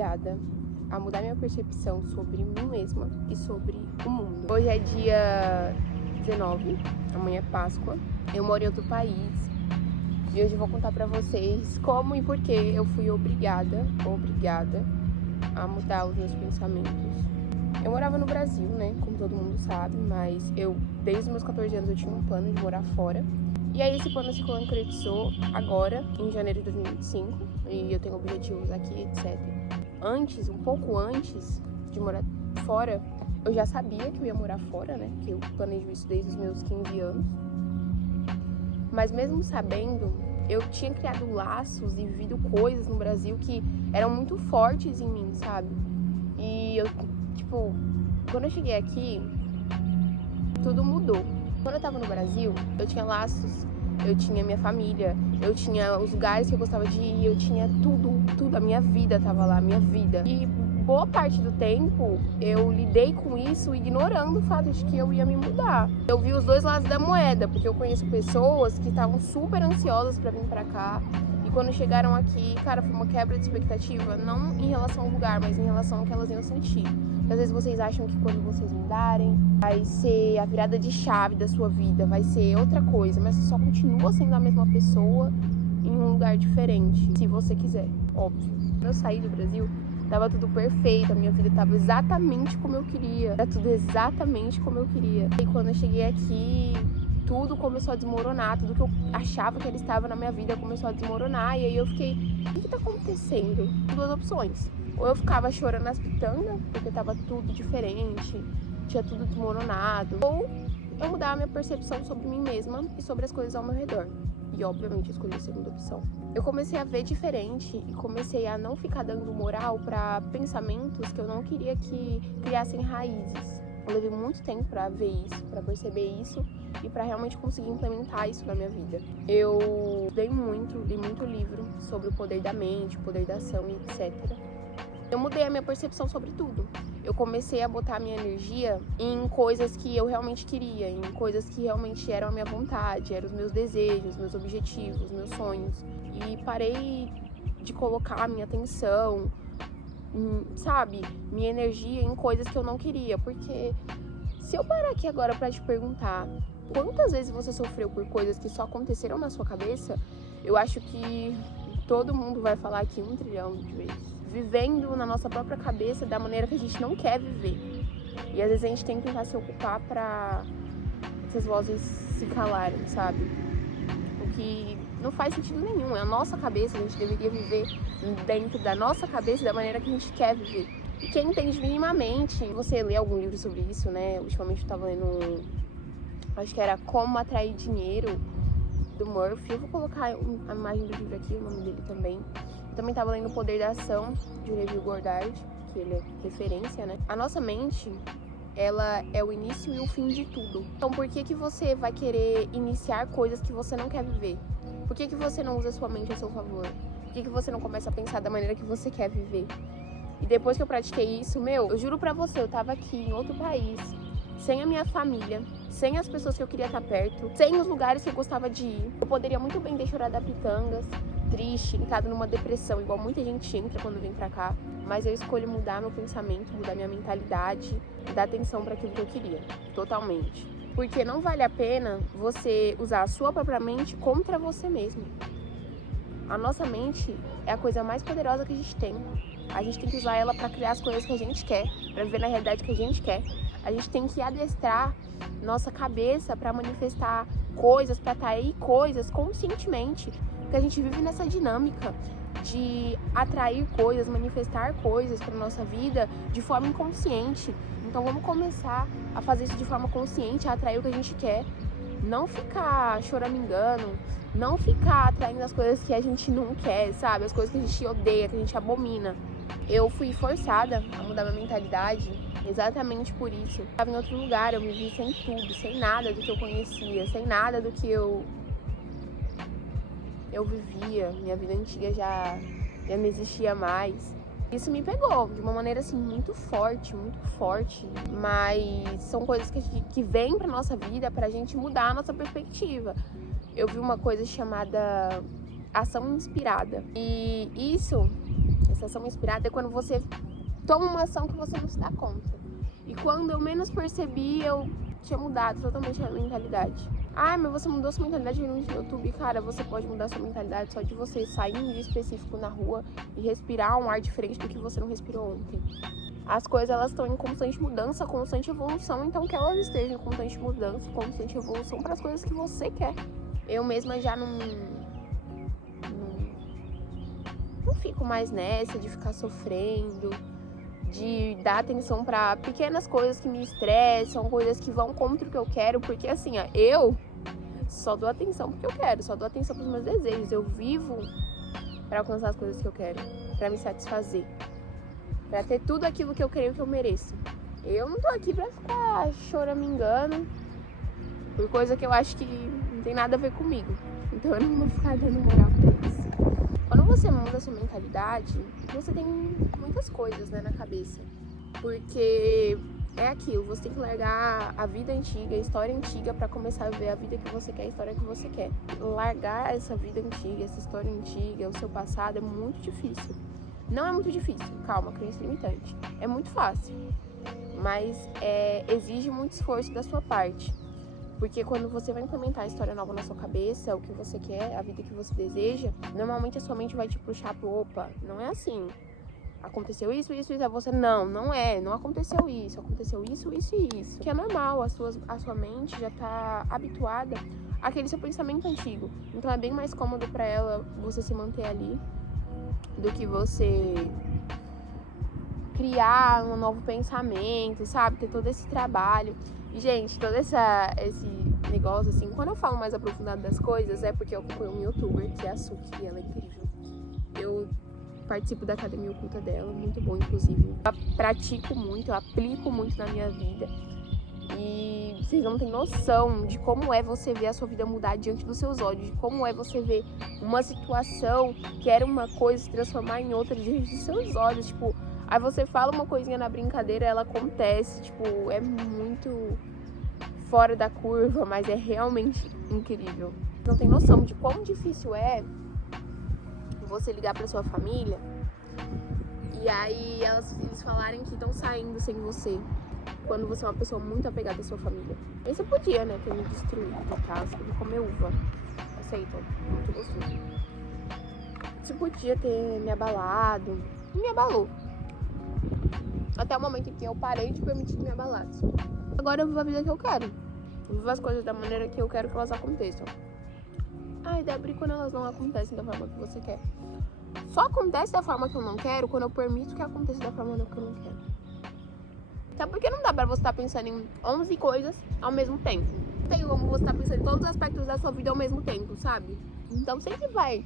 obrigada a mudar minha percepção sobre mim mesma e sobre o mundo. Hoje é dia 19, amanhã é Páscoa. Eu moro em outro país e hoje eu vou contar pra vocês como e por que eu fui obrigada a mudar os meus pensamentos. Eu morava no Brasil, né, como todo mundo sabe, mas desde os meus 14 anos eu tinha um plano de morar fora. E aí esse plano se concretizou agora, em janeiro de 2025, e eu tenho objetivos aqui, etc. Um pouco antes de morar fora, eu já sabia que eu ia morar fora, né, que eu planejo isso desde os meus 15 anos. Mas mesmo sabendo, eu tinha criado laços e vivido coisas no Brasil que eram muito fortes em mim, sabe? E eu, quando eu cheguei aqui, tudo mudou. Quando eu tava no Brasil, eu tinha laços, eu tinha minha família, eu tinha os lugares que eu gostava de ir, eu tinha tudo, a minha vida tava lá, a minha vida. E boa parte do tempo, eu lidei com isso ignorando o fato de que eu ia me mudar. Eu vi os dois lados da moeda, porque eu conheço pessoas que estavam super ansiosas pra vir pra cá. E quando chegaram aqui, cara, foi uma quebra de expectativa, não em relação ao lugar, mas em relação ao que elas iam sentir. Às vezes vocês acham que quando vocês mudarem, vai ser a virada de chave da sua vida, vai ser outra coisa, mas você só continua sendo a mesma pessoa em um lugar diferente, se você quiser, óbvio. Quando eu saí do Brasil, tava tudo perfeito, a minha vida tava exatamente como eu queria, era tudo exatamente como eu queria. E quando eu cheguei aqui, tudo começou a desmoronar, tudo que eu achava que ele estava na minha vida começou a desmoronar, e aí eu fiquei, o que tá acontecendo? Duas opções. Ou eu ficava chorando nas pitangas, porque tava tudo diferente, tinha tudo desmoronado. Ou eu mudava a minha percepção sobre mim mesma e sobre as coisas ao meu redor. E obviamente eu escolhi a segunda opção. Eu comecei a ver diferente e comecei a não ficar dando moral para pensamentos que eu não queria que criassem raízes. Eu levei muito tempo para ver isso, para perceber isso e para realmente conseguir implementar isso na minha vida. Eu li muito livro sobre o poder da mente, o poder da ação e etc. Eu mudei a minha percepção sobre tudo. Eu comecei a botar a minha energia em coisas que eu realmente queria, em coisas que realmente eram a minha vontade, eram os meus desejos, meus objetivos, meus sonhos. E parei de colocar a minha atenção, minha energia em coisas que eu não queria. Porque se eu parar aqui agora pra te perguntar quantas vezes você sofreu por coisas que só aconteceram na sua cabeça, eu acho que todo mundo vai falar aqui 1 trilhão de vezes. Vivendo na nossa própria cabeça da maneira que a gente não quer viver. E às vezes a gente tem que tentar se ocupar pra essas vozes se calarem, sabe? O que não faz sentido nenhum. É a nossa cabeça, a gente deveria viver dentro da nossa cabeça da maneira que a gente quer viver. E quem entende minimamente, você lê algum livro sobre isso, né? Ultimamente eu tava lendo, acho que era Como Atrair Dinheiro, do Murphy. Eu vou colocar a imagem do livro aqui, o nome dele também. Eu também estava lendo O Poder da Ação, de Neville Goddard, que ele é referência, né? A nossa mente, ela é o início e o fim de tudo. Então por que você vai querer iniciar coisas que você não quer viver? Por que você não usa a sua mente a seu favor? Por que você não começa a pensar da maneira que você quer viver? E depois que eu pratiquei isso, eu juro pra você, eu tava aqui em outro país, sem a minha família, sem as pessoas que eu queria estar perto, sem os lugares que eu gostava de ir. Eu poderia muito bem ter chorado a pitangas, triste, entrado numa depressão, igual muita gente entra quando vem pra cá. Mas eu escolho mudar meu pensamento, mudar minha mentalidade e dar atenção para aquilo que eu queria, totalmente. Porque não vale a pena você usar a sua própria mente contra você mesmo. A nossa mente é a coisa mais poderosa que a gente tem. A gente tem que usar ela para criar as coisas que a gente quer, para viver na realidade que a gente quer. A gente tem que adestrar nossa cabeça para manifestar coisas, para atrair coisas conscientemente. Porque a gente vive nessa dinâmica de atrair coisas, manifestar coisas para nossa vida de forma inconsciente. Então vamos começar a fazer isso de forma consciente, a atrair o que a gente quer. Não ficar choramingando, não ficar atraindo as coisas que a gente não quer, sabe? As coisas que a gente odeia, que a gente abomina. Eu fui forçada a mudar minha mentalidade exatamente por isso. Eu estava em outro lugar, eu me vi sem tudo, sem nada do que eu conhecia, sem nada do que eu vivia. Minha vida antiga já não existia mais. Isso me pegou de uma maneira assim muito forte, mas são coisas que vêm pra nossa vida pra gente mudar a nossa perspectiva. Eu vi uma coisa chamada ação inspirada, e isso Essa ação inspirada é quando você toma uma ação que você não se dá conta. E quando eu menos percebi, eu tinha mudado totalmente a minha mentalidade. Ah, mas você mudou sua mentalidade no YouTube. Cara, você pode mudar sua mentalidade só de você sair um dia específico na rua e respirar um ar diferente do que você não respirou ontem. As coisas, elas estão em constante mudança, constante evolução, então que elas estejam em constante mudança, constante evolução para as coisas que você quer. Eu mesma já não fico mais nessa de ficar sofrendo, de dar atenção para pequenas coisas que me estressam, coisas que vão contra o que eu quero, porque assim, ó, eu só dou atenção porque eu quero, só dou atenção pros meus desejos. Eu vivo para alcançar as coisas que eu quero, para me satisfazer, para ter tudo aquilo que eu creio que eu mereço. Eu não tô aqui pra ficar choramingando por coisa que eu acho que não tem nada a ver comigo. Então eu não vou ficar dando moral pra isso. Quando você muda a sua mentalidade, você tem muitas coisas, né, na cabeça. Porque é aquilo, você tem que largar a vida antiga, a história antiga pra começar a ver a vida que você quer, a história que você quer. Largar essa vida antiga, essa história antiga, o seu passado é muito difícil. Não é muito difícil, calma, crença limitante. É muito fácil, mas exige muito esforço da sua parte. Porque quando você vai implementar a história nova na sua cabeça, o que você quer, a vida que você deseja, normalmente a sua mente vai te puxar pro opa, não é assim. Aconteceu isso, isso, isso, você não é, não aconteceu isso e isso. Que é normal, a sua mente já tá habituada àquele seu pensamento antigo. Então é bem mais cômodo pra ela você se manter ali do que você criar um novo pensamento, sabe? Ter todo esse trabalho. E, gente, todo esse negócio, assim, quando eu falo mais aprofundado das coisas, é porque eu acompanho um youtuber, que é a Suki, e ela é incrível. Eu participo da academia oculta dela, muito bom, inclusive. Eu pratico muito, eu aplico muito na minha vida. E vocês não têm noção de como é você ver a sua vida mudar diante dos seus olhos, de como é você ver uma situação que era uma coisa se transformar em outra diante dos seus olhos, tipo... Aí você fala uma coisinha na brincadeira, ela acontece, tipo, é muito fora da curva, mas é realmente incrível. Não tem noção de quão difícil é você ligar pra sua família e aí eles falarem que estão saindo sem você, quando você é uma pessoa muito apegada à sua família. Aí você podia, né, ter me destruído, no caso, de comer uva. Aceita, muito gostoso. Você podia ter me abalado, e me abalou. Até o momento em que eu parei de permitir que me abalasse. Agora eu vivo a vida que eu quero. Eu vivo as coisas da maneira que eu quero que elas aconteçam. Ai, Debri, quando elas não acontecem da forma que você quer. Só acontece da forma que eu não quero quando eu permito que aconteça da forma que eu não quero. Então por que não dá pra você estar pensando em 11 coisas ao mesmo tempo? Não tem como você estar pensando em todos os aspectos da sua vida ao mesmo tempo, sabe? Então sempre vai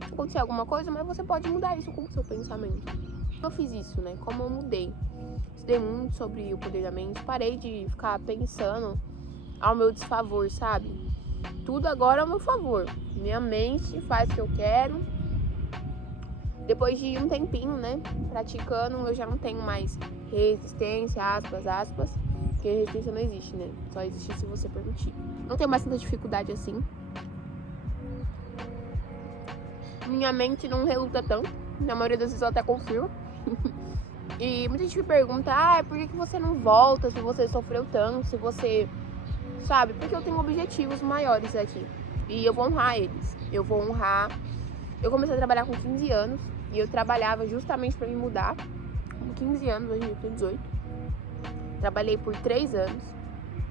acontecer alguma coisa, mas você pode mudar isso com o seu pensamento. Eu fiz isso, né? Como eu mudei. Estudei muito sobre o poder da mente. Parei de ficar pensando ao meu desfavor, sabe? Tudo agora é ao meu favor. Minha mente faz o que eu quero. Depois de um tempinho, né? Praticando, eu já não tenho mais resistência, aspas. Porque resistência não existe, né? Só existe se você permitir. Não tenho mais tanta dificuldade assim. Minha mente não reluta tanto. Na maioria das vezes eu até confirmo. E muita gente me pergunta, por que você não volta se você sofreu tanto, se você... Sabe? Porque eu tenho objetivos maiores aqui. E eu vou honrar eles. Eu vou honrar... Eu comecei a trabalhar com 15 anos. E eu trabalhava justamente pra me mudar. Com 15 anos, hoje eu tenho 18. Trabalhei por 3 anos.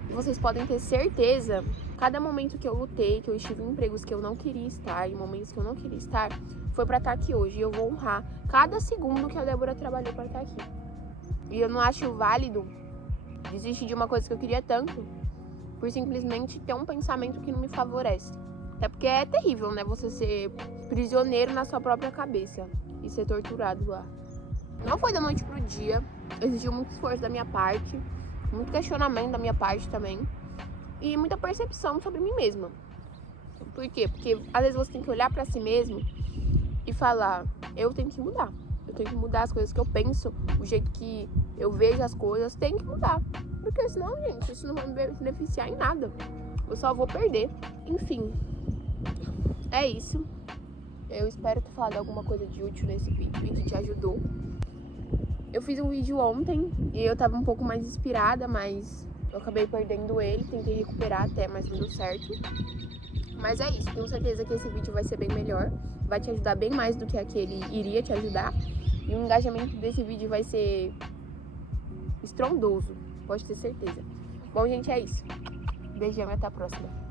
E vocês podem ter certeza, cada momento que eu lutei, que eu estive em empregos que eu não queria estar, em momentos que eu não queria estar, foi pra estar aqui hoje. E eu vou honrar cada segundo que a Débora trabalhou pra estar aqui. E eu não acho válido desistir de uma coisa que eu queria tanto por simplesmente ter um pensamento que não me favorece. Até porque é terrível, né? Você ser prisioneiro na sua própria cabeça e ser torturado lá. Não foi da noite pro dia. Exigiu muito esforço da minha parte, muito questionamento da minha parte também. E muita percepção sobre mim mesma. Por quê? Porque às vezes você tem que olhar pra si mesmo e falar, eu tenho que mudar. Eu tenho que mudar as coisas que eu penso, o jeito que eu vejo as coisas, tem que mudar. Porque senão, gente, isso não vai me beneficiar em nada. Eu só vou perder. Enfim, é isso. Eu espero ter falado alguma coisa de útil nesse vídeo e que te ajudou. Eu fiz um vídeo ontem e eu tava um pouco mais inspirada, mas eu acabei perdendo ele, tentei recuperar até, mas não deu certo. Mas é isso, tenho certeza que esse vídeo vai ser bem melhor, vai te ajudar bem mais do que aquele iria te ajudar. E o engajamento desse vídeo vai ser estrondoso, pode ter certeza. Bom, gente, é isso. Beijão e até a próxima.